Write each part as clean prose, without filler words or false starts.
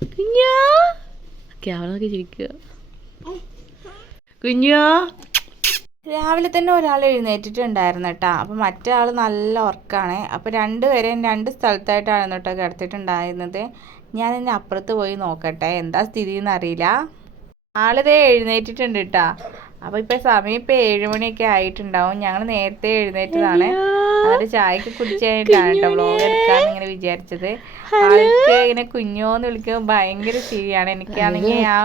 കുഞ്ഞാ ക്യാമറ ചിരിക്കുക. കുഞ്ഞാ രാവിലെ തന്നെ ഒരാൾ എഴുന്നേറ്റിട്ടുണ്ടായിരുന്നു കേട്ടോ. അപ്പം മറ്റേ ആൾ നല്ല ഉറക്കമാണ്. അപ്പോൾ രണ്ടുപേരെയും രണ്ട് സ്ഥലത്തായിട്ടാണ് കേട്ടോ കിടത്തിയിട്ടുണ്ടായിരുന്നത്. ഞാൻ ഇനി അപ്പുറത്ത് പോയി നോക്കട്ടെ എന്താ സ്ഥിതി എന്നറിയില്ല. ആളിതേ എഴുന്നേറ്റിട്ടുണ്ട് കേട്ടോ. അപ്പോൾ ഇപ്പം സമയം ഇപ്പം 7 മണിയൊക്കെ ആയിട്ടുണ്ടാവും. ഞങ്ങൾ നേരത്തെ എഴുന്നേറ്റതാണ്. എന്നിട്ട് ചായക്ക് കുടിച്ച് കഴിഞ്ഞിട്ടാണ് കേട്ടോ വ്ളോഗ് എടുക്കാമെന്ന് ഇങ്ങനെ വിചാരിച്ചത്. ആൾക്ക് ഇങ്ങനെ കുഞ്ഞോന്ന് വിളിക്കുമ്പോൾ ഭയങ്കര ചിരിയാണ്. എനിക്കാണെങ്കിൽ ആ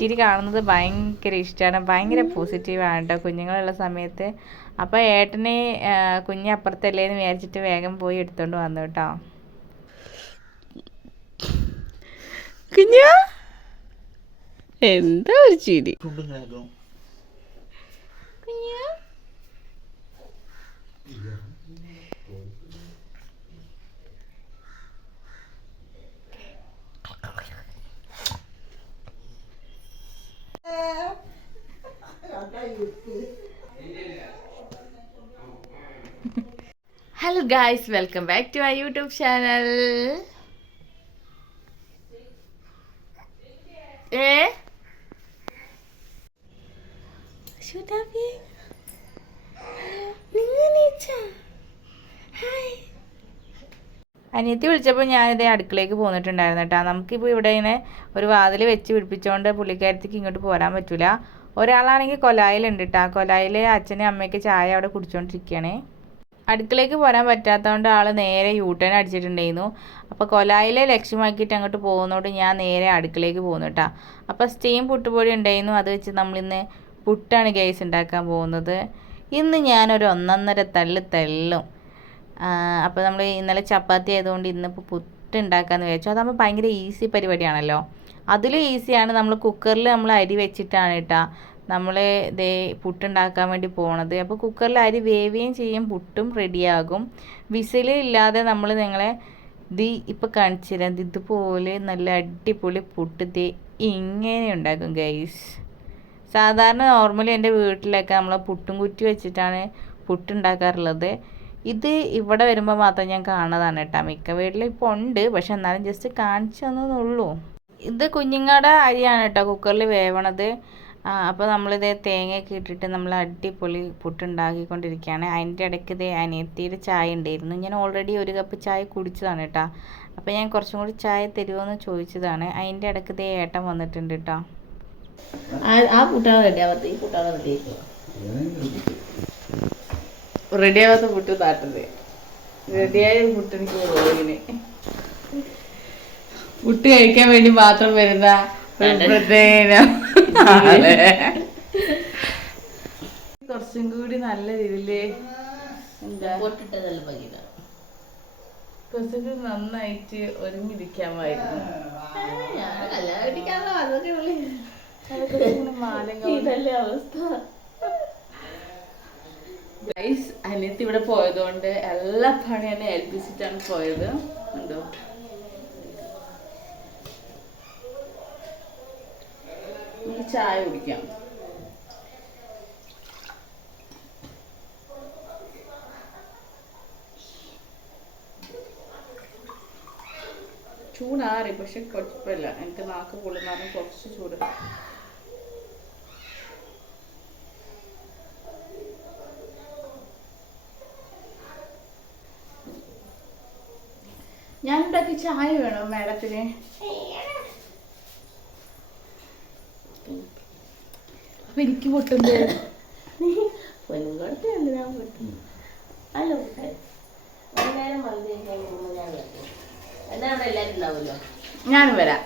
ചിരി കാണുന്നത് ഭയങ്കര ഇഷ്ടമാണ്. ഭയങ്കര പോസിറ്റീവാണ് കേട്ടോ കുഞ്ഞുങ്ങളുള്ള സമയത്ത്. അപ്പോൾ ഏട്ടനെ കുഞ്ഞ് അപ്പുറത്തല്ലേ എന്ന് വിചാരിച്ചിട്ട് വേഗം പോയി എടുത്തോണ്ട് വന്നു കേട്ടോ. കുഞ്ഞാ എന്താ ഒരു ചിരി. Hello guys, welcome back to my YouTube channel. അനിയത്തി വിളിച്ചപ്പോൾ ഞാനിതേ അടുക്കളയ്ക്ക് പോന്നിട്ടുണ്ടായിരുന്നു കേട്ടോ. നമുക്കിപ്പോൾ ഇവിടെ ഇങ്ങനെ ഒരു വാതിൽ വെച്ച് പിടിപ്പിച്ചുകൊണ്ട് പുള്ളിക്കാരത്തേക്ക് ഇങ്ങോട്ട് പോരാൻ പറ്റില്ല. ഒരാളാണെങ്കിൽ കൊലായിലുണ്ട് കേട്ടോ. ആ കൊലായിൽ അച്ഛനും അമ്മയൊക്കെ ചായ അവിടെ കുടിച്ചുകൊണ്ടിരിക്കുകയാണ്. അടുക്കളയ്ക്ക് പോരാൻ പറ്റാത്തതുകൊണ്ട് ആൾ നേരെ യൂട്ടേൺ അടിച്ചിട്ടുണ്ടായിരുന്നു. അപ്പോൾ കൊലായിലെ ലക്ഷ്യമാക്കിയിട്ട് അങ്ങോട്ട് പോകുന്നതുകൊണ്ട് ഞാൻ നേരെ അടുക്കളയ്ക്ക് പോകുന്നു കേട്ടോ. അപ്പോൾ സ്റ്റീം പുട്ടുപൊടി ഉണ്ടായിരുന്നു. അത് വെച്ച് നമ്മളിന്ന് പുട്ടാണ് ഗൈസ് ഉണ്ടാക്കാൻ പോകുന്നത്. ഇന്ന് ഞാനൊരു 1.5 തള്ളും. അപ്പോൾ നമ്മൾ ഇന്നലെ ചപ്പാത്തി ആയതുകൊണ്ട് ഇന്നിപ്പോൾ പുട്ട് ഉണ്ടാക്കാമെന്ന് വിചാരിച്ചു. അതാകുമ്പോൾ ഭയങ്കര ഈസി പരിപാടിയാണല്ലോ. അതിലും ഈസിയാണ്. നമ്മൾ കുക്കറിൽ നമ്മൾ അരി വെച്ചിട്ടാണ് കേട്ടോ നമ്മൾ ഇതേ പുട്ടുണ്ടാക്കാൻ വേണ്ടി പോണത്. അപ്പോൾ കുക്കറിൽ അരി വേവുകയും ചെയ്യും, പുട്ടും റെഡിയാകും. വിസിൽ ഇല്ലാതെ നമ്മൾ നിങ്ങളെ ഇപ്പോൾ കാണിച്ചു തരാം. ഇതുപോലെ നല്ല അടിപൊളി പുട്ട് ഇങ്ങനെ ഉണ്ടാക്കും ഗൈസ്. സാധാരണ നോർമലി എൻ്റെ വീട്ടിലൊക്കെ നമ്മൾ പുട്ടും കുറ്റി വെച്ചിട്ടാണ് പുട്ടുണ്ടാക്കാറുള്ളത്. ഇത് ഇവിടെ വരുമ്പോൾ മാത്രം ഞാൻ കാണുന്നതാണ് കേട്ടോ. മിക്ക വീട്ടിലും ഇപ്പോൾ ഉണ്ട്, പക്ഷെ എന്നാലും ജസ്റ്റ് കാണിച്ചു തന്നതുള്ളൂ. ഇത് കുഞ്ഞുങ്ങളുടെ അരിയാണ് കേട്ടോ കുക്കറിൽ വേവണത്. അപ്പോൾ നമ്മളിതേ തേങ്ങയൊക്കെ ഇട്ടിട്ട് നമ്മൾ അടിപൊളി പുട്ടുണ്ടാക്കിക്കൊണ്ടിരിക്കുകയാണ്. അതിൻ്റെ ഇടയ്ക്ക് ഇതേ അനിയത്തിയുടെ ചായ ഉണ്ടായിരുന്നു. ഞാൻ ഓൾറെഡി 1 കപ്പ് ചായ കുടിച്ചതാണ് കേട്ടോ. അപ്പോൾ ഞാൻ കുറച്ചും കൂടി ചായ തരുമോയെന്ന് ചോദിച്ചതാണ്. അതിൻ്റെ ഇടയ്ക്ക് ഇതേ ഏട്ടൻ വന്നിട്ടുണ്ട് കേട്ടോ. ആ പുട്ടാണ് റെഡിയാവാത്ത, ഈ പുട്ടാണ് റെഡിയാവാത്ത പുട്ട് താട്ടത്. റെഡിയായ പുട്ട് എനിക്ക് റോയിന് പുട്ട് കഴിക്കാൻ വേണ്ടി മാത്രം വരുന്ന കുറച്ചും കൂടി നല്ല രീതിയില് കുറച്ചും കൂടി നന്നായിട്ട് ഒരുങ്ങിരിക്കാമായിരുന്നു. ഗൈസ്, അനിയത്തി ഇവിടെ പോയതുകൊണ്ട് എല്ലാ പണി എന്നെ ഏൽപ്പിച്ചിട്ടാണ് പോയത്. ഉണ്ടോ ചായ കുടിക്കാം. ചൂടാറി, പക്ഷെ കുഴപ്പമില്ല. എനിക്ക് നാക്ക് പൊള്ളുന്ന കുറച്ച് ചൂട്. ഞാൻ ഉണ്ടാക്കി ചായ വേണോ മാഡത്തിന്? അപ്പൊ എനിക്ക് പൊട്ടുന്നത് ഞാനും വരാം.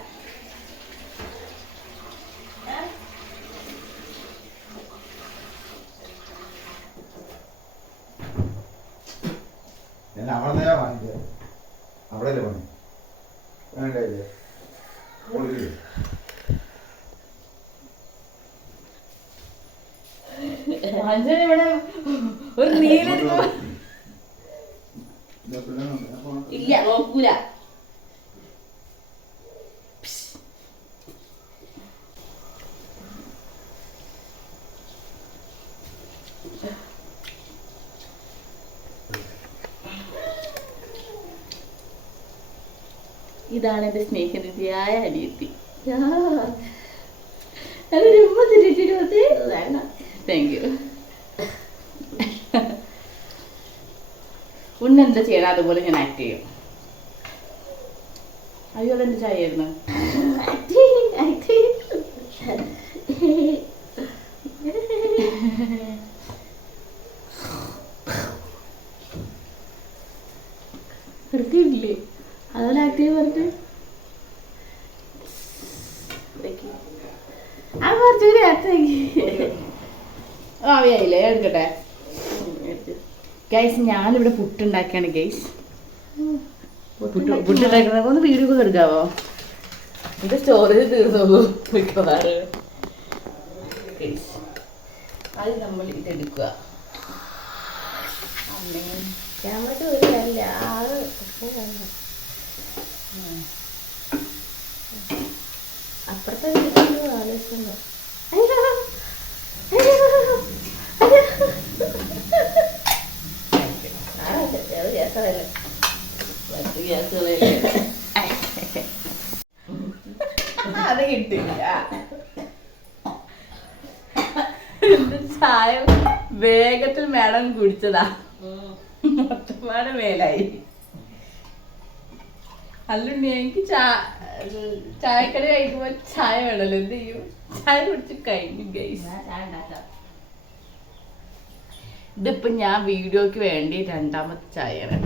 അവിടെ പണി ഇവിടെ ഒരു നീല ഇല്ല, നോക്കൂല. ഇതാണ് എൻ്റെ സ്നേഹനിധിയായ അനിയത്തി. അതൊരു ഉമ്മ തിരിച്ചിട്ട് വേണ്ട. Thank you. ഉണ്ണെന്താ ചെയ്യണം അതുപോലെ ഞാൻ ആക്ട് ചെയ്യും. അയ്യോ അതെന്റെ ചായ ആയിരുന്നു. വൃത്തിയില്ലേ അതുപോലെ ആക്ട് ചെയ്ത് പറഞ്ഞിട്ട് കുറച്ചുകൂടി ആക്ട് ആവിയായില്ലേ എടുക്കട്ടെ ഗൈസ്. ഞാനിവിടെ പുട്ടുണ്ടാക്കിയാണ് ഗൈസ്. പുട്ടുണ്ടാക്കുന്നത് ഒന്ന് വീഡിയോ ഒക്കെ എടുക്കാവോ? ഇത് സ്റ്റോറേജ് തീർന്നു മിക്കവാറ്. അത് നമ്മൾ ഇതെടുക്കുക. അപ്പുറത്തെ ആലോചിക്കുന്നു. അത് കിട്ടില്ല. ചായ വേഗത്തിൽ മേഡം കുടിച്ചതാ. മൊത്തമാണ് മേലായി. അല്ലുണ്ണി എനിക്ക് ചായക്കട കഴിക്കുമ്പോ ചായ വേണല്ലോ. എന്ത് ചെയ്യും? ചായ കുടിച്ച് കഴിഞ്ഞു ഗൈസ്. ഇതിപ്പോ ഞാൻ വീഡിയോക്ക് വേണ്ടി രണ്ടാമത്തെ ചായയാണ്.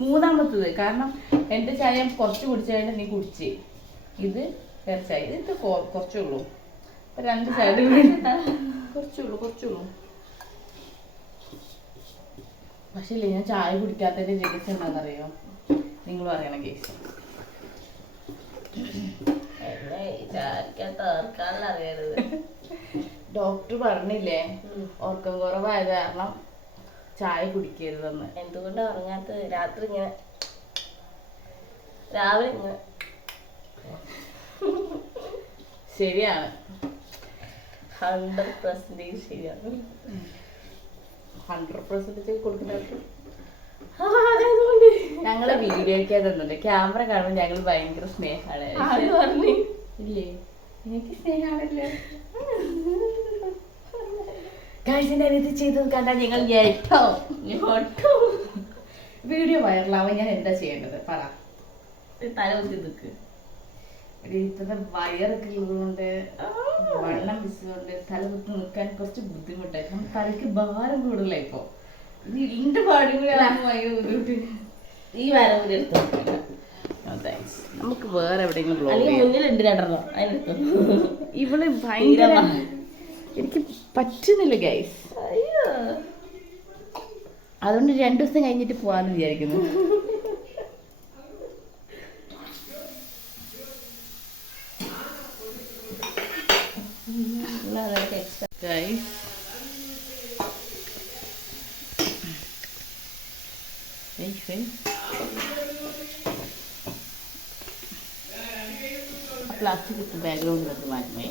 മൂന്നാമത്തത്. കാരണം എന്റെ ചായ കുറച്ച് കുടിച്ചാൽ നീ കുടിച്ച് ഇത് വേറെ ചായ. ഇത് കുറച്ചേ ഉള്ളൂ. അപ്പൊ രണ്ട് ചായ കുറച്ചുള്ളൂ. പക്ഷെ ഇല്ലേ ഞാൻ ചായ കുടിക്കാത്തതിന്റെ രഹസ്യം എന്താണെന്നറിയോ? നിങ്ങൾ പറയണം കേസ്. ഡോക്ടർ പറഞ്ഞില്ലേ ഉറക്കം കുറവായത് കാരണം ചായ കുടിക്കരുതെന്ന്. എന്തുകൊണ്ടാ ഉറങ്ങാത്തത്? രാത്രി ഇങ്ങനെ രാവിലെ ഇങ്ങനെ. ശരിയാണ്, 100% ശരിയാണ്. 100% കൊടുക്കുന്ന ഞങ്ങളെ വീഡിയോക്ക് അതുണ്ട്. ക്യാമറ കാണുമ്പോൾ ഞങ്ങൾ ഭയങ്കര സ്നേഹമാണ്. ഇല്ലേ എനിക്ക് സ്നേഹമാണല്ലേ? കാഴ്ചന്റെ അനിയത്തി ചെയ്തത് കണ്ടാൽ ഞങ്ങൾ വീഡിയോ വൈറലാവാൻ ഞാൻ എന്താ ചെയ്യേണ്ടത് പറ? തല കുത്തി നിൽക്ക്. ഇപ്പത്തെ വയറൊക്കെ ഉള്ളതുകൊണ്ട് വണ്ണം വിസുകൊണ്ട് തല കുത്തി നിൽക്കാൻ കുറച്ച് ബുദ്ധിമുട്ടായി. നമുക്ക് തലയ്ക്ക് ഭാരം കൂടുതല. ഇപ്പൊ എന്റെ പാടും കൂടി ഭയങ്കര ബുദ്ധിമുട്ട്. ഈ വാരം കൂടി എടുത്തു. നമുക്ക് വേറെ എവിടെയെങ്കിലും മുന്നിലുണ്ട് രണ്ടെണ്ണം, അതിനെടുത്തു. ഇവള് ഭയങ്കര എനിക്ക് പറ്റുന്നില്ല ഗൈസ്. അതുകൊണ്ട് 2 ദിവസം കഴിഞ്ഞിട്ട് പോവാന്ന് വിചാരിക്കുന്നു. പ്ലാസ്റ്റിക് ബാക്ക്ഗ്രൗണ്ടിലൊക്കെ മാറ്റമേ.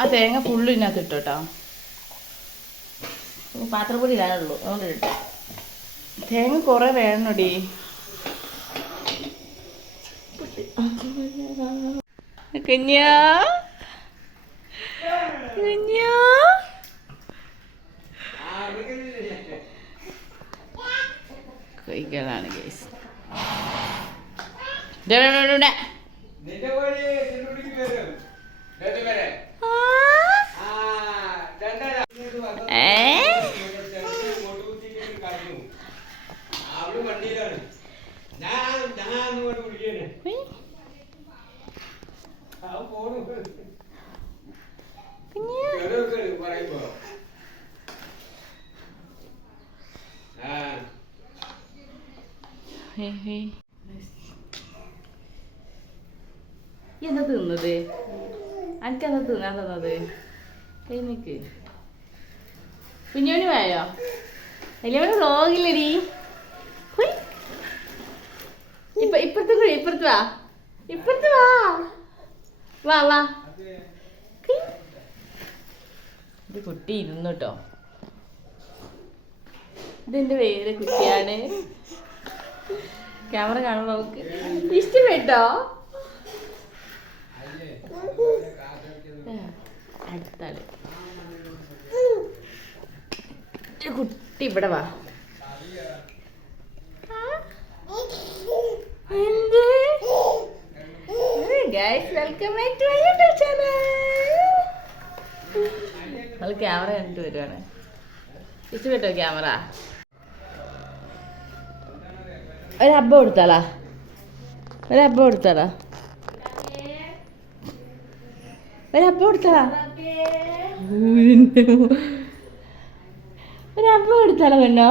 ആ തേങ്ങ ഫുള്ള് ഇതിനകത്ത് ഇട്ടോട്ടോ. പാത്രപ്പൊടി ഇടാനുള്ളൂ, അതുകൊണ്ട് ഇട്ടോ. തേങ്ങ കുറെ വേണോടി. കുഞ്ഞാ കൊയ്കളാണ് ഗൈസ്. എന്താ തിന്നത്? എനിക്കെന്താ തിന്നാൻ തന്നത്? എനിക്ക് കുഞ്ഞോന് പോയോ? വലിയ വ്ളോഗില്ലടി. ഇപ്പുറത്ത് വാ, ഇപ്പുറത്ത് വാ, വാ വാ. ഒരു കുട്ടി ഇരുന്നു കേട്ടോ. ഇതെന്റെ വേറെ കുട്ടിയാണ്. ക്യാമറ കാണുമ്പോ നമുക്ക് ഇഷ്ടപ്പെട്ടോ? അടുത്താള് കുട്ടി ഇവിടെ വാ. Welcome back to YouTube channel. നമ്മൾ ക്യാമറ കണ്ടിട്ട് വരുവാണ്. ഇഷ്ടപ്പെട്ടോ ക്യാമറ? ഒരു ഹബ്ബ കൊടുത്താളാ, ഒരു ഹബ്ബ കൊടുത്താളാ, ഒരു ഹബ്ബ കൊടുത്താളാ, ഒരു ഹബ്ബ കൊടുത്താളാ പെണ്ണോ.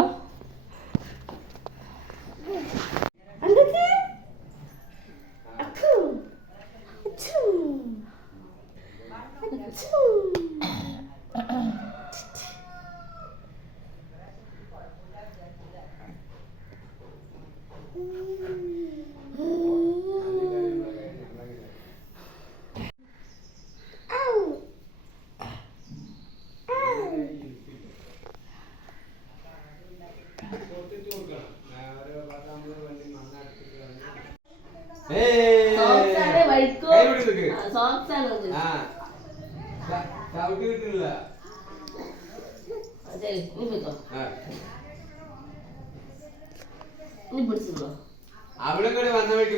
അവിടെ കൂടെ വന്ന വഴിക്ക്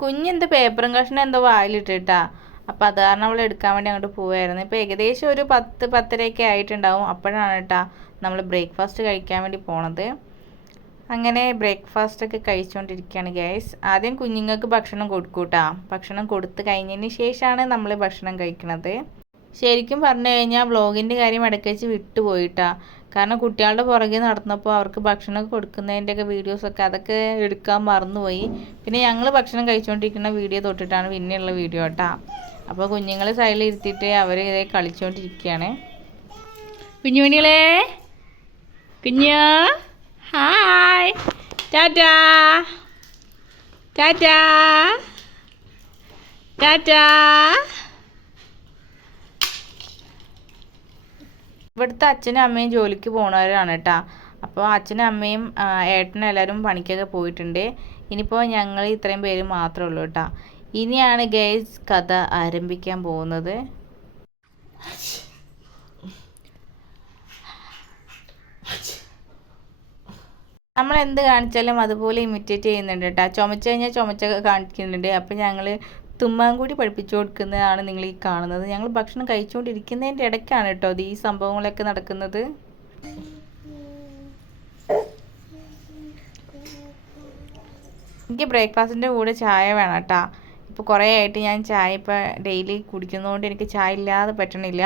കുഞ്ഞെന്ത് പേപ്പറും കഷ്ണം എന്തോ വായിലിട്ടിട്ടാ. അപ്പോൾ അത് കാരണം അവൾ എടുക്കാൻ വേണ്ടി അങ്ങോട്ട് പോവുമായിരുന്നു. ഇപ്പോൾ ഏകദേശം ഒരു 10-10:30 ആയിട്ടുണ്ടാവും. അപ്പോഴാണ് കേട്ടാ നമ്മൾ ബ്രേക്ക്ഫാസ്റ്റ് കഴിക്കാൻ വേണ്ടി പോണത്. അങ്ങനെ ബ്രേക്ക്ഫാസ്റ്റൊക്കെ കഴിച്ചുകൊണ്ടിരിക്കുകയാണ് ഗൈസ്. ആദ്യം കുഞ്ഞുങ്ങൾക്ക് ഭക്ഷണം കൊടുക്കൂട്ടാ. ഭക്ഷണം കൊടുത്ത് കഴിഞ്ഞതിന് ശേഷമാണ് നമ്മൾ ഭക്ഷണം കഴിക്കുന്നത്. ശരിക്കും പറഞ്ഞു കഴിഞ്ഞാൽ വ്ളോഗിൻ്റെ കാര്യം ഇടയ്ക്ക് വെച്ച് വിട്ടുപോയിട്ടാ. കാരണം കുട്ടികളുടെ പുറകെ നടന്നപ്പോൾ അവർക്ക് ഭക്ഷണം കൊടുക്കുന്നതിൻ്റെയൊക്കെ വീഡിയോസൊക്കെ അതൊക്കെ എടുക്കാൻ മറന്നുപോയി. പിന്നെ ഞങ്ങൾ ഭക്ഷണം കഴിച്ചുകൊണ്ടിരിക്കുന്ന വീഡിയോ തൊട്ടിട്ടാണ് പിന്നെയുള്ള വീഡിയോ കേട്ടാ. അപ്പോൾ കുഞ്ഞുങ്ങൾ സൈഡിൽ ഇരുത്തിയിട്ട് അവർ ഇതേ കളിച്ചുകൊണ്ടിരിക്കുകയാണ്. കുഞ്ഞുമണികളെ, കുഞ്ഞു ഹായ്, ടാറ്റാ ടാറ്റാ ടാറ്റാ. ഇവിടുത്തെ അച്ഛനും അമ്മയും ജോലിക്ക് പോണവരാണ് കേട്ടോ. അപ്പോൾ അച്ഛനും അമ്മയും ഏട്ടനും എല്ലാവരും പണിക്കൊക്കെ പോയിട്ടുണ്ട്. ഇനിയിപ്പോൾ ഞങ്ങൾ ഇത്രയും പേര് മാത്രമേ ഉള്ളൂ കേട്ടോ. ഇനിയാണ് ഗൈസ് കഥ ആരംഭിക്കാൻ പോകുന്നത്. നമ്മൾ എന്ത് കാണിച്ചാലും അതുപോലെ ഇമിറ്റേറ്റ് ചെയ്യുന്നുണ്ട് കേട്ടോ. ചുമച്ച് കഴിഞ്ഞാൽ ചുമച്ചൊക്കെ കാണിക്കുന്നുണ്ട്. അപ്പം ഞങ്ങൾ തുമ്മാൻ കൂടി പഠിപ്പിച്ചു കൊടുക്കുന്നതാണ് നിങ്ങൾ ഈ കാണുന്നത്. ഞങ്ങൾ ഭക്ഷണം കഴിച്ചുകൊണ്ടിരിക്കുന്നതിൻ്റെ ഇടയ്ക്കാണ് കേട്ടോ ഈ സംഭവങ്ങളൊക്കെ നടക്കുന്നത്. എനിക്ക് ബ്രേക്ക്ഫാസ്റ്റിൻ്റെ കൂടെ ചായ വേണം കേട്ടോ. ഇപ്പോൾ കുറേ ആയിട്ട് ഞാൻ ചായ ഇപ്പോൾ ഡെയിലി കുടിക്കുന്നതുകൊണ്ട് എനിക്ക് ചായ ഇല്ലാതെ പറ്റണില്ല.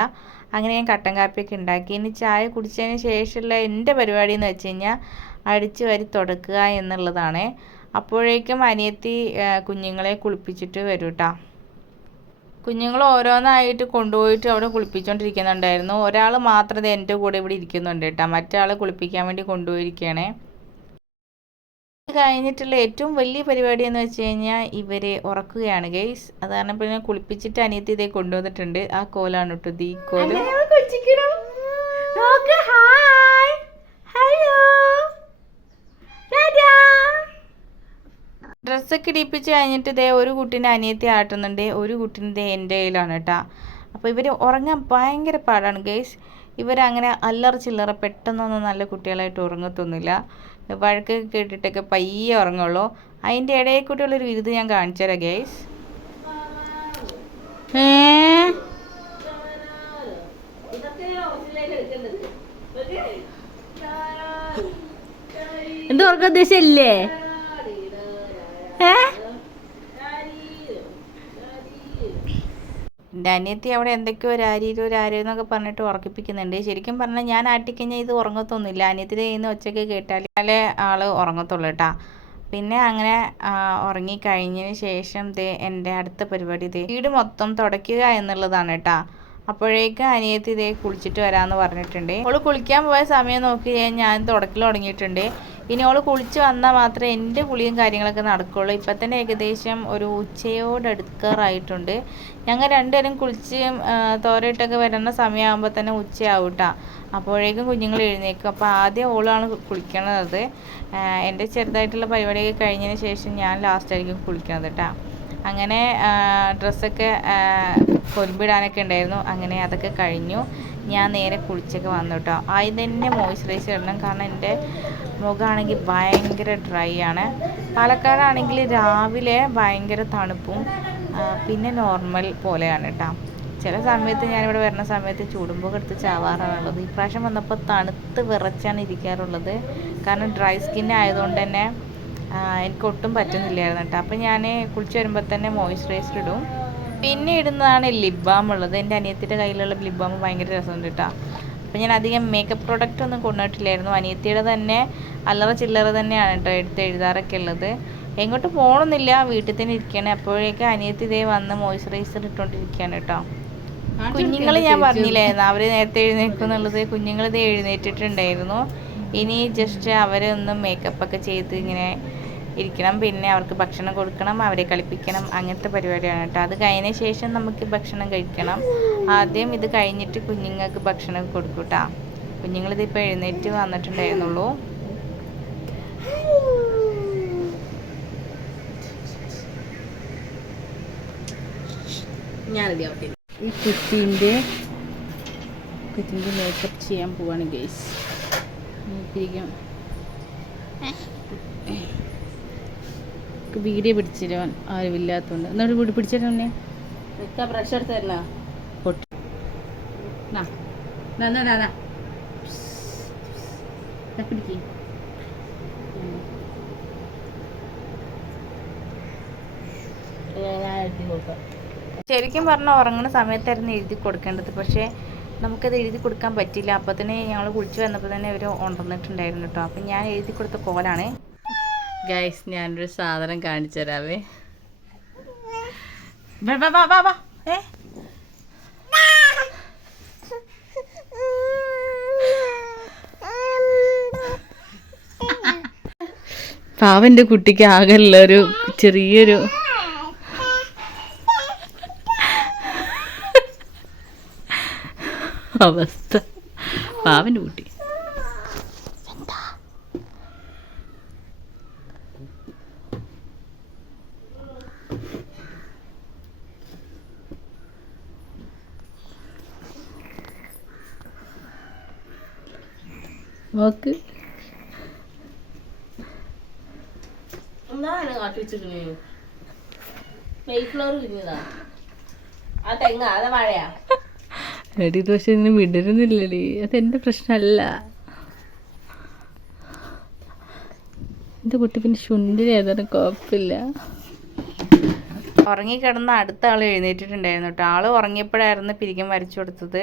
അങ്ങനെ ഞാൻ കട്ടൻ കാപ്പിയൊക്കെ ഉണ്ടാക്കി. ഇനി ചായ കുടിച്ചതിന് ശേഷമുള്ള എൻ്റെ പരിപാടി എന്ന് വെച്ച് കഴിഞ്ഞാൽ അടിച്ച് വാരി തുടക്കുക എന്നുള്ളതാണ്. അപ്പോഴേക്കും അനിയത്തി കുഞ്ഞുങ്ങളെ കുളിപ്പിച്ചിട്ട് വരും കേട്ടോ. കുഞ്ഞുങ്ങൾ ഓരോന്നായിട്ട് കൊണ്ടുപോയിട്ട് അവിടെ കുളിപ്പിച്ചുകൊണ്ടിരിക്കുന്നുണ്ടായിരുന്നു. ഒരാൾ മാത്രമേ എൻ്റെ കൂടെ ഇവിടെ ഇരിക്കുന്നുണ്ട് കേട്ടോ. മറ്റേ കുളിപ്പിക്കാൻ വേണ്ടി കൊണ്ടുപോയിരിക്കുകയാണ്. കഴിഞ്ഞിട്ടുള്ള ഏറ്റവും വലിയ പരിപാടി എന്ന് വെച്ച് കഴിഞ്ഞാൽ ഇവരെ ഉറക്കുകയാണ് ഗൈസ്. അത് കാരണം പിന്നെ കുളിപ്പിച്ചിട്ട് അനിയത്തി ഇതേ കൊണ്ടുവന്നിട്ടുണ്ട്. ആ കോലാണ് കേട്ടോ ഈ കോല്. ഡ്രസ്സൊക്കെ ഇടിപ്പിച്ച് കഴിഞ്ഞിട്ട് ഇതേ ഒരു കുട്ടീനെ അനിയത്തി ആട്ടുന്നുണ്ട്, ഒരു കുട്ടീൻ്റെ എൻ്റെ കയ്യിലാണ് കേട്ടോ. അപ്പോൾ ഇവർ ഉറങ്ങാൻ ഭയങ്കര പാടാണ് ഗൈസ്. ഇവരങ്ങനെ അല്ലറ ചില്ലറ പെട്ടെന്നൊന്നും നല്ല കുട്ടികളായിട്ട് ഉറങ്ങത്തൊന്നുമില്ല. വഴക്കൊക്കെ കേട്ടിട്ടൊക്കെ പയ്യെ ഉറങ്ങുള്ളൂ. അതിൻ്റെ ഇടയിൽ കൂട്ടിയുള്ളൊരു വിരുത് ഞാൻ കാണിച്ചു തരാം ഗൈസ്. എന്താ ഉറക്കം ഉദ്ദേശിച്ചല്ലേ? എൻ്റെ അനിയത്തി അവിടെ എന്തൊക്കെയോ രാരീരോ എന്നൊക്കെ പറഞ്ഞിട്ട് ഉറക്കിപ്പിക്കുന്നുണ്ട്. ശരിക്കും പറഞ്ഞാൽ ഞാൻ ആട്ടിക്കഴിഞ്ഞാൽ ഇത് ഉറങ്ങത്തൊന്നുമില്ല. അനിയത്തിൻ്റെ കയ്യിൽ നിന്ന് ഒച്ചയൊക്കെ കേട്ടാലേ ആൾ ഉറങ്ങത്തുള്ളൂ കേട്ടോ. പിന്നെ അങ്ങനെ ഉറങ്ങിക്കഴിഞ്ഞതിന് ശേഷം എൻ്റെ അടുത്ത പരിപാടി വീട് മൊത്തം തുടയ്ക്കുക എന്നുള്ളതാണ് കേട്ടോ. അപ്പോഴേക്ക് അനിയത്തി ഇതേ കുളിച്ചിട്ട് വരാമെന്ന് പറഞ്ഞിട്ടുണ്ട്. അവൾ കുളിക്കാൻ പോയ സമയം നോക്കി ഞാൻ തുടക്കൽ തുടങ്ങിയിട്ടുണ്ട്. ഇനി അവൾ കുളിച്ച് വന്നാൽ മാത്രമേ എൻ്റെ കുളിയും കാര്യങ്ങളൊക്കെ നടക്കുകയുള്ളൂ. ഇപ്പം തന്നെ ഏകദേശം ഒരു ഉച്ചയോടടുക്കാറായിട്ടുണ്ട്. ഞങ്ങൾ രണ്ടുപേരും കുളിച്ച് തോരയിട്ടൊക്കെ വരുന്ന സമയമാകുമ്പോൾ തന്നെ ഉച്ചയാവും കേട്ടോ. അപ്പോഴേക്കും കുഞ്ഞുങ്ങൾ എഴുന്നേക്കും. അപ്പോൾ ആദ്യം ഓളാണ് കുളിക്കണത്. എൻ്റെ ചെറുതായിട്ടുള്ള പരിപാടിയൊക്കെ കഴിഞ്ഞതിന് ശേഷം ഞാൻ ലാസ്റ്റായിരിക്കും കുളിക്കണത് കേട്ടോ. അങ്ങനെ ഡ്രസ്സൊക്കെ കൊലുമ്പിടാനൊക്കെ ഉണ്ടായിരുന്നു. അങ്ങനെ അതൊക്കെ കഴിഞ്ഞു. ഞാൻ നേരെ കുളിച്ചൊക്കെ വന്നു കേട്ടോ. ആദ്യം തന്നെ മോയ്സ്ചറൈസർ ഇടണം, കാരണം എൻ്റെ മുഖമാണെങ്കിൽ ഭയങ്കര ഡ്രൈ ആണ്. പാലക്കാടാണെങ്കിൽ രാവിലെ ഭയങ്കര തണുപ്പും പിന്നെ നോർമൽ പോലെയാണ് കേട്ടോ. ചില സമയത്ത് ഞാനിവിടെ വരുന്ന സമയത്ത് ചൂടുമ്പോൾ എടുത്ത് ചാവാറാണുള്ളത്. ഇപ്രാവശ്യം വന്നപ്പോൾ തണുത്ത് വിറച്ചാണ് ഇരിക്കാറുള്ളത്. കാരണം ഡ്രൈ സ്കിൻ ആയതുകൊണ്ട് തന്നെ എനിക്ക് ഒട്ടും പറ്റുന്നില്ലായിരുന്നു കേട്ടോ. അപ്പം ഞാൻ കുളിച്ച് വരുമ്പോൾ തന്നെ മോയ്സ്ചറൈസർ ഇടും. പിന്നെ ഇടുന്നതാണ് ലിപ് ബാം ഉള്ളത്. എൻ്റെ അനിയത്തിയുടെ കയ്യിലുള്ള ലിപ് ബാം ഭയങ്കര രസമുണ്ട് കേട്ടോ. അപ്പം ഞാൻ അധികം മേക്കപ്പ് പ്രോഡക്റ്റ് ഒന്നും കൊണ്ടുപോയിട്ടില്ലായിരുന്നു. അനിയത്തിയുടെ തന്നെ അല്ലറ ചില്ലറ തന്നെയാണ് കേട്ടോ എടുത്ത് എഴുതാറൊക്കെ ഉള്ളത്. എങ്ങോട്ട് പോകണമെന്നില്ല, വീട്ടിൽ തന്നെ ഇരിക്കുകയാണ്. അപ്പോഴേക്കും അനിയത്തി ഇതേ വന്ന് മോയ്സ്ചറൈസർ ഇട്ടുകൊണ്ടിരിക്കുകയാണ് കേട്ടോ. കുഞ്ഞുങ്ങൾ ഞാൻ പറഞ്ഞില്ലായിരുന്നു അവർ നേരത്തെ എഴുന്നേൽക്കും എന്നുള്ളത്. കുഞ്ഞുങ്ങളിത് എഴുന്നേറ്റിട്ടുണ്ടായിരുന്നു. ഇനി ജസ്റ്റ് അവരൊന്ന് മേക്കപ്പൊക്കെ ചെയ്ത് ഇങ്ങനെ ഇരിക്കണം. പിന്നെ അവർക്ക് ഭക്ഷണം കൊടുക്കണം, അവരെ കളിപ്പിക്കണം, അങ്ങനത്തെ പരിപാടിയാണ് കേട്ടോ. അത് കഴിഞ്ഞ ശേഷം നമുക്ക് ഭക്ഷണം കഴിക്കണം. ആദ്യം ഇത് കഴിഞ്ഞിട്ട് കുഞ്ഞുങ്ങൾക്ക് ഭക്ഷണം കൊടുക്കും കേട്ടോ. കുഞ്ഞുങ്ങളിതിപ്പോൾ എഴുന്നേറ്റ് വന്നിട്ടുണ്ടായിരുന്നുള്ളൂ. ഞാൻ റെഡി ആവട്ടെ. ഈ കുട്ടീൻ്റെ മേക്കപ്പ് ചെയ്യാൻ പോവാണ് ഗൈസ്. വീഡിയോ പിടിച്ചിരുവാൻ ആരുമില്ലാത്തതുകൊണ്ട് എന്നോട് വീട് പിടിച്ചിരുന്നേ ബ്രഷ് എടുത്ത് തരണ പൊട്ടി പിടിക്ക്. ശരിക്കും പറഞ്ഞാൽ ഉറങ്ങുന്ന സമയത്തായിരുന്നു എഴുതി കൊടുക്കേണ്ടത്. പക്ഷേ നമുക്കത് എഴുതി കൊടുക്കാൻ പറ്റില്ല. അപ്പോൾ തന്നെ ഞങ്ങൾ കുളിച്ച് വന്നപ്പോൾ തന്നെ ഇവർ ഉണർന്നിട്ടുണ്ടായിരുന്നു കേട്ടോ. അപ്പം ഞാൻ എഴുതി കൊടുത്ത കോലാണ്. ഗൈസ്, ഞാനൊരു സാധനം കാണിച്ചു തരാവേ. പാവൻ്റെ കുട്ടിക്ക് ആകെയുള്ളൊരു ചെറിയൊരു അവസ്ഥ. പാവൻ്റെ കുട്ടി നോക്ക് എന്താണ് കാട്ടി വെച്ചിരിക്കണേ. മെയ്ഫ്ലവർ കുഞ്ഞതാ ആ തെങ്ങ അതാ മഴയാ എടി. പക്ഷെ ഇന്ന് വിടരുന്നില്ലടി, അതെൻ്റെ പ്രശ്നമല്ല. എൻ്റെ കുട്ടി പിന്നെ ശുണ്ടിന് ഏതാണ് കുഴപ്പമില്ല. ഉറങ്ങിക്കിടന്ന് അടുത്ത ആൾ എഴുന്നേറ്റിട്ടുണ്ടായിരുന്നു കേട്ടോ. ആൾ ഉറങ്ങിയപ്പോഴായിരുന്നു പിരികം വരച്ചു കൊടുത്തത്.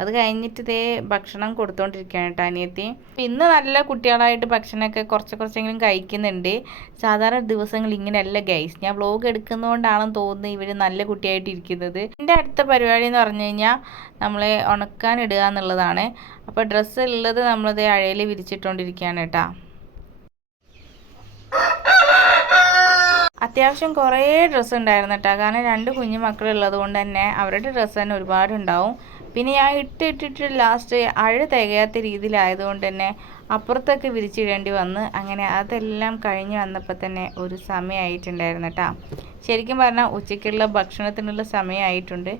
അത് കഴിഞ്ഞിട്ട് ഇതേ ഭക്ഷണം കൊടുത്തുകൊണ്ടിരിക്കുകയാണ് കേട്ടോ അനിയത്തി. ഇന്ന് നല്ല കുട്ടികളായിട്ട് ഭക്ഷണമൊക്കെ കുറച്ചെങ്കിലും കഴിക്കുന്നുണ്ട്. സാധാരണ ദിവസങ്ങൾ ഇങ്ങനെയല്ല ഗൈസ്. ഞാൻ വ്ലോഗ് എടുക്കുന്നതുകൊണ്ടാണെന്ന് തോന്നുന്നത് ഇവർ നല്ല കുട്ടിയായിട്ട് ഇരിക്കുന്നത്. എൻ്റെ അടുത്ത പരിപാടി എന്ന് പറഞ്ഞു കഴിഞ്ഞാൽ നമ്മളെ ഉണക്കാനിടുക എന്നുള്ളതാണ്. അപ്പോൾ ഡ്രസ്സ് ഉള്ളത് നമ്മളിത് അഴയിൽ വിരിച്ചിട്ടുകൊണ്ടിരിക്കുകയാണ് കേട്ടോ. അത്യാവശ്യം കുറേ ഡ്രസ്സ് ഉണ്ടായിരുന്നു കേട്ടോ. കാരണം 2 കുഞ്ഞു മക്കളുള്ളത് കൊണ്ട് തന്നെ അവരുടെ ഡ്രസ്സ് തന്നെ ഒരുപാടുണ്ടാവും. പിന്നെ ഞാൻ ഇട്ടിട്ട് ലാസ്റ്റ് അഴ തികയാത്ത രീതിയിലായതുകൊണ്ട് തന്നെ അപ്പുറത്തൊക്കെ വിരിച്ചിടേണ്ടി വന്ന്. അങ്ങനെ അതെല്ലാം കഴിഞ്ഞ് വന്നപ്പോൾ തന്നെ ഒരു സമയമായിട്ടുണ്ടായിരുന്നു കേട്ടോ. ശരിക്കും പറഞ്ഞാൽ ഉച്ചയ്ക്കുള്ള ഭക്ഷണത്തിനുള്ള സമയമായിട്ടുണ്ട്.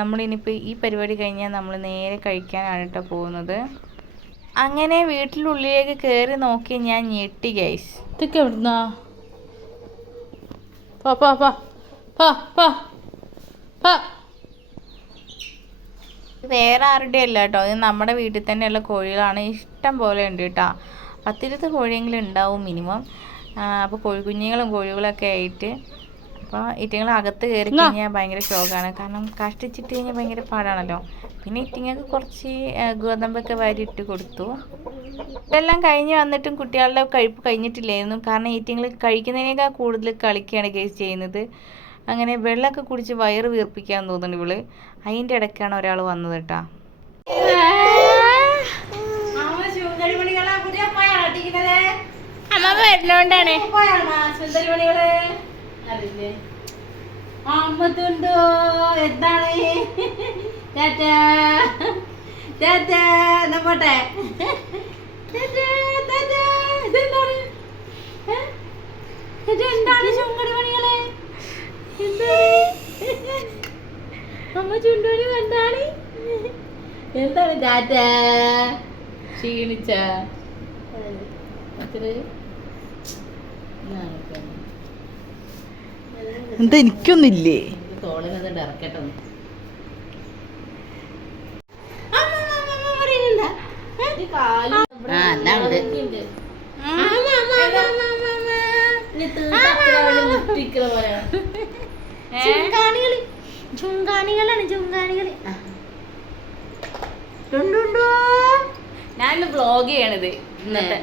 നമ്മളിനിപ്പോൾ ഈ പരിപാടി കഴിഞ്ഞാൽ നമ്മൾ നേരെ കഴിക്കാനാണ് കേട്ടോ പോകുന്നത്. അങ്ങനെ വീട്ടിനുള്ളിലേക്ക് കയറി നോക്കി ഞാൻ ഞെട്ടി ഗൈസ്. ഇതൊക്കെ എവിടുന്നാ? പാ പാ പാ പാ പാ പാ വേറെ ആരുടെ അല്ല കേട്ടോ. ഇത് നമ്മുടെ വീട്ടിൽ തന്നെയുള്ള കോഴികളാണ്. ഇഷ്ടം പോലെ ഉണ്ട് കേട്ടോ. 10-20 കോഴിയെങ്കിലും ഉണ്ടാവും മിനിമം. അപ്പോൾ കോഴിക്കുഞ്ഞുങ്ങളും കോഴികളൊക്കെ ആയിട്ട് അപ്പോൾ ഇറ്റിങ്ങൾ അകത്ത് കയറി കഴിഞ്ഞാൽ ഭയങ്കര ശോകമാണ്. കാരണം കഷ്ടിച്ചിട്ട് കഴിഞ്ഞാൽ ഭയങ്കര പാടാണല്ലോ. പിന്നെ ഇറ്റിങ്ങൾക്ക് കുറച്ച് ഗോതമ്പൊക്കെ വാരി ഇട്ട് കൊടുത്തു. ഇതെല്ലാം കഴിഞ്ഞ് വന്നിട്ടും കുട്ടികളുടെ കഴിപ്പ് കഴിഞ്ഞിട്ടില്ലായിരുന്നു. കാരണം ഈറ്റിങ്ങൾ കഴിക്കുന്നതിനേക്കാൾ കൂടുതൽ കളിക്കുകയാണ് ഗൈസ് ചെയ്യുന്നത്. അങ്ങനെ വെള്ളമൊക്കെ കുടിച്ച് വയറ് വീർപ്പിക്കാൻ തോന്നുന്നു ഇവള്. അതിൻ്റെ ഇടയ്ക്കാണ് ഒരാൾ വന്നത് കേട്ടാ. അമ്മ വരുന്നോണ്ടാണ്. അമ്മത്തുണ്ടോ എന്താണ് എന്നാ പോട്ടെ. ഇതെന്താണ് ചുങ്കടി പണികളെ? അമ്മ ചുണ്ടോണി എന്താണ് എന്താണ് ടാറ്റ ക്ഷീണിച്ച എന്താ എനിക്കൊന്നില്ലേ? തോളിനത് ഇറക്കട്ടെ. ഞാനിന്ന് വ്ളോഗ് ചെയ്യണത് ഇന്നത്തെ.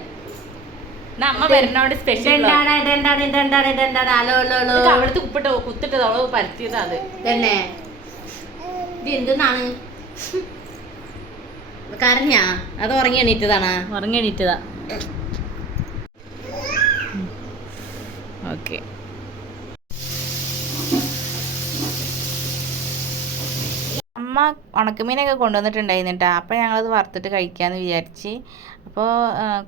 അമ്മ വരുന്നോണ്ട് സ്പെഷ്യൽ അവിടുത്തെ കുത്തിട്ടത് അവള് പരത്തിയതാ. അത് തന്നെ ഇത് എന്തെന്നാണ് കരഞ്ഞാ? അത് ഉറങ്ങി എണീറ്റതാണ്. ഉറങ്ങി എണീറ്റതാ. ഓക്കെ. അമ്മ ഉണക്കമീനൊക്കെ കൊണ്ടുവന്നിട്ടുണ്ടായിരുന്നിട്ടാ. അപ്പോൾ ഞങ്ങളത് വറുത്തിട്ട് കഴിക്കാമെന്ന് വിചാരിച്ച്. അപ്പോൾ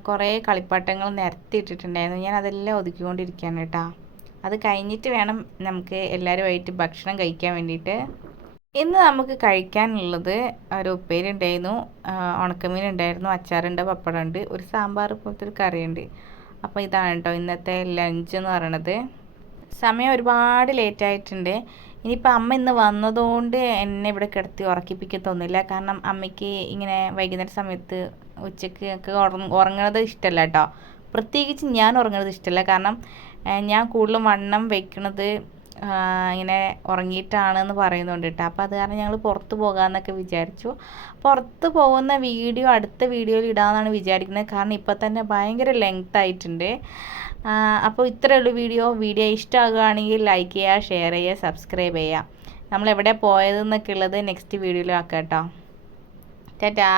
കുറേ കളിപ്പാട്ടങ്ങൾ നിരത്തിയിട്ടിട്ടുണ്ടായിരുന്നു. ഞാൻ അതെല്ലാം ഒതുക്കിക്കൊണ്ടിരിക്കുകയാണ് കേട്ടോ. അത് കഴിഞ്ഞിട്ട് വേണം നമുക്ക് എല്ലാവരുമായിട്ട് ഭക്ഷണം കഴിക്കാൻ വേണ്ടിയിട്ട്. ഇന്ന് നമുക്ക് കഴിക്കാനുള്ളത് ഒരു ഉപ്പേരി ഉണ്ടായിരുന്നു, ഉണക്കമീൻ ഉണ്ടായിരുന്നു, അച്ചാറുണ്ട്, പപ്പടമുണ്ട്, ഒരു സാമ്പാർ പോലത്തെ ഒരു കറിയുണ്ട്. അപ്പോൾ ഇതാണ് കേട്ടോ ഇന്നത്തെ ലഞ്ച് എന്ന് പറയണത്. സമയം ഒരുപാട് ലേറ്റായിട്ടുണ്ട്. ഇനിയിപ്പോൾ അമ്മ ഇന്ന് വന്നതുകൊണ്ട് എന്നെ ഇവിടെ കിടത്തി ഉറക്കിപ്പിക്കത്തൊന്നുമില്ല. കാരണം അമ്മയ്ക്ക് ഇങ്ങനെ വൈകുന്നേര സമയത്ത് ഉച്ചയ്ക്ക് ഒക്കെ ഉറങ്ങുന്നത് ഇഷ്ടമല്ല കേട്ടോ. പ്രത്യേകിച്ച് ഞാൻ ഉറങ്ങുന്നത് ഇഷ്ടമല്ല. കാരണം ഞാൻ കൂടുതലും വണ്ണം വയ്ക്കണത് ഇങ്ങനെ ഉറങ്ങിയിട്ടാണെന്ന് പറയുന്നുണ്ട് കേട്ടോ. അപ്പോൾ അത് കാരണം ഞങ്ങൾ പുറത്ത് പോകാമെന്നൊക്കെ വിചാരിച്ചു. പുറത്ത് പോകുന്ന വീഡിയോ അടുത്ത വീഡിയോയിൽ ഇടാമെന്നാണ് വിചാരിക്കുന്നത്. കാരണം ഇപ്പോൾ തന്നെ ഭയങ്കര ലെങ്ത് ആയിട്ടുണ്ട്. അപ്പോൾ ഇത്രയേ ഉള്ളൂ വീഡിയോ ഇഷ്ടമാകുകയാണെങ്കിൽ ലൈക്ക് ചെയ്യുക, ഷെയർ ചെയ്യുക, സബ്സ്ക്രൈബ് ചെയ്യുക. നമ്മൾ എവിടെ പോയതെന്നൊക്കെ ഉള്ളത് നെക്സ്റ്റ് വീഡിയോയിൽ ആക്കാം കേട്ടോ. ടാറ്റാ.